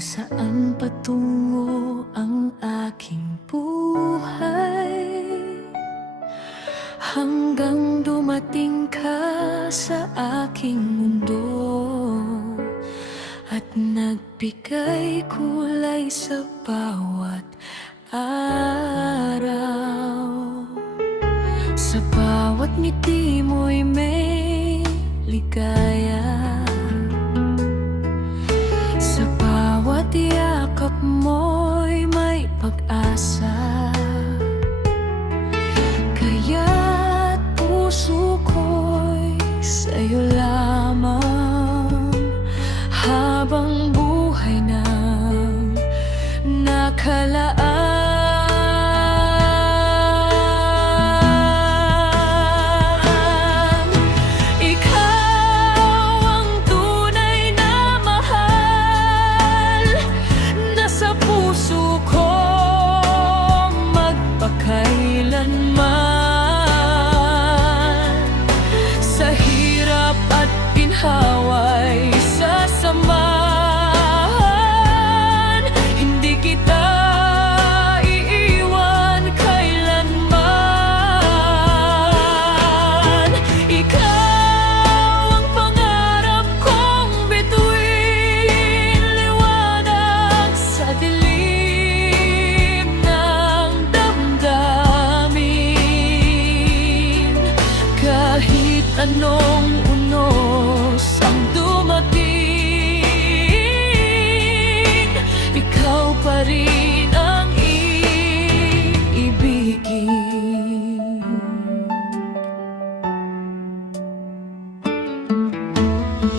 Saan patungo ang aking buhay hanggang dumating ka sa aking mundo at nagbigay kulay sa bawat araw. Sa bawat ngiti mo'y may ligaya, sa bawat yakap mo'y may pag-asa. Kaya't puso ko'y sa'yo lamang habang buhay nang nakalaan. Haway sa samahan, hindi kita iiwan kailanman. Ikaw ang pangarap kong bituin, liwanag sa dilim ng damdamin. Kahit anong unos ang dumating, ikaw pa rin ang iibigin.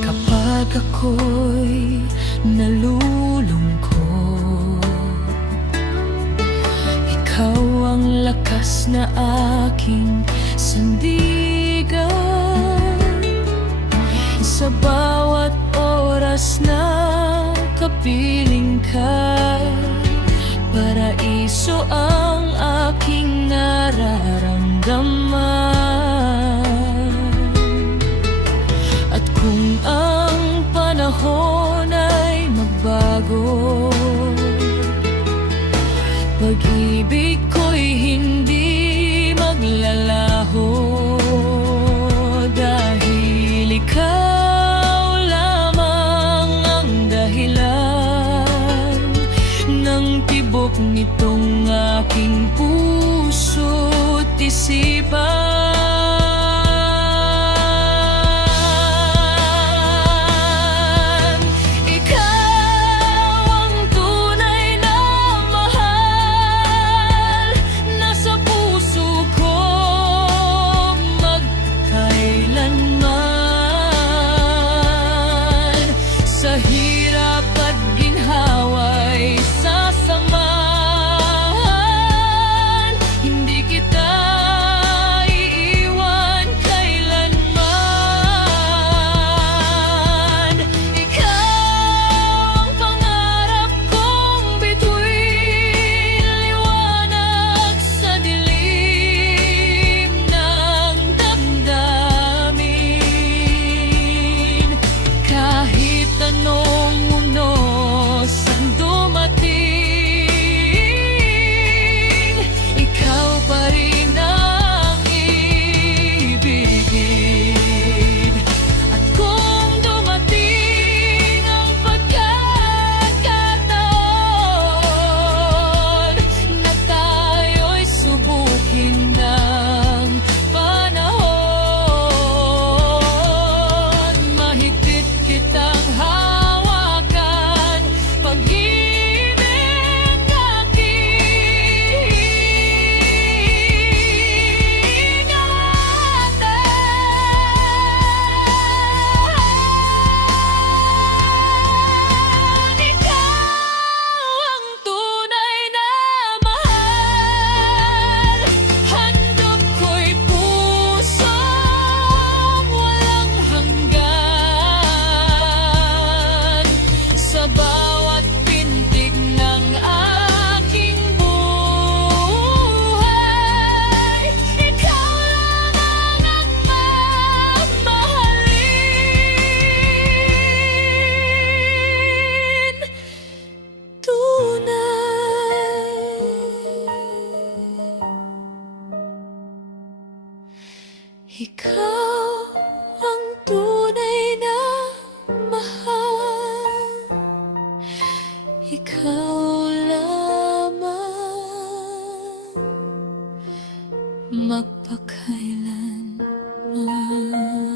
Kapag ako'y nalulungkot, ikaw ang lakas na aking sandigan. Sa bawat oras na kapiling ka, paraiso ang aking nararamdaman. At kung ang panahon ay magbago, pag-ibig ko'y hindi maglalaho, dahil ikaw tibok nitong aking puso't isipan. Ikaw ang tunay na mahal, nasa puso ko magkailanman. Sa hirap at ginhaway, sa samahan, hindi kita Ikaw ang tunay na mahal. Ikaw lamang magpakailanman.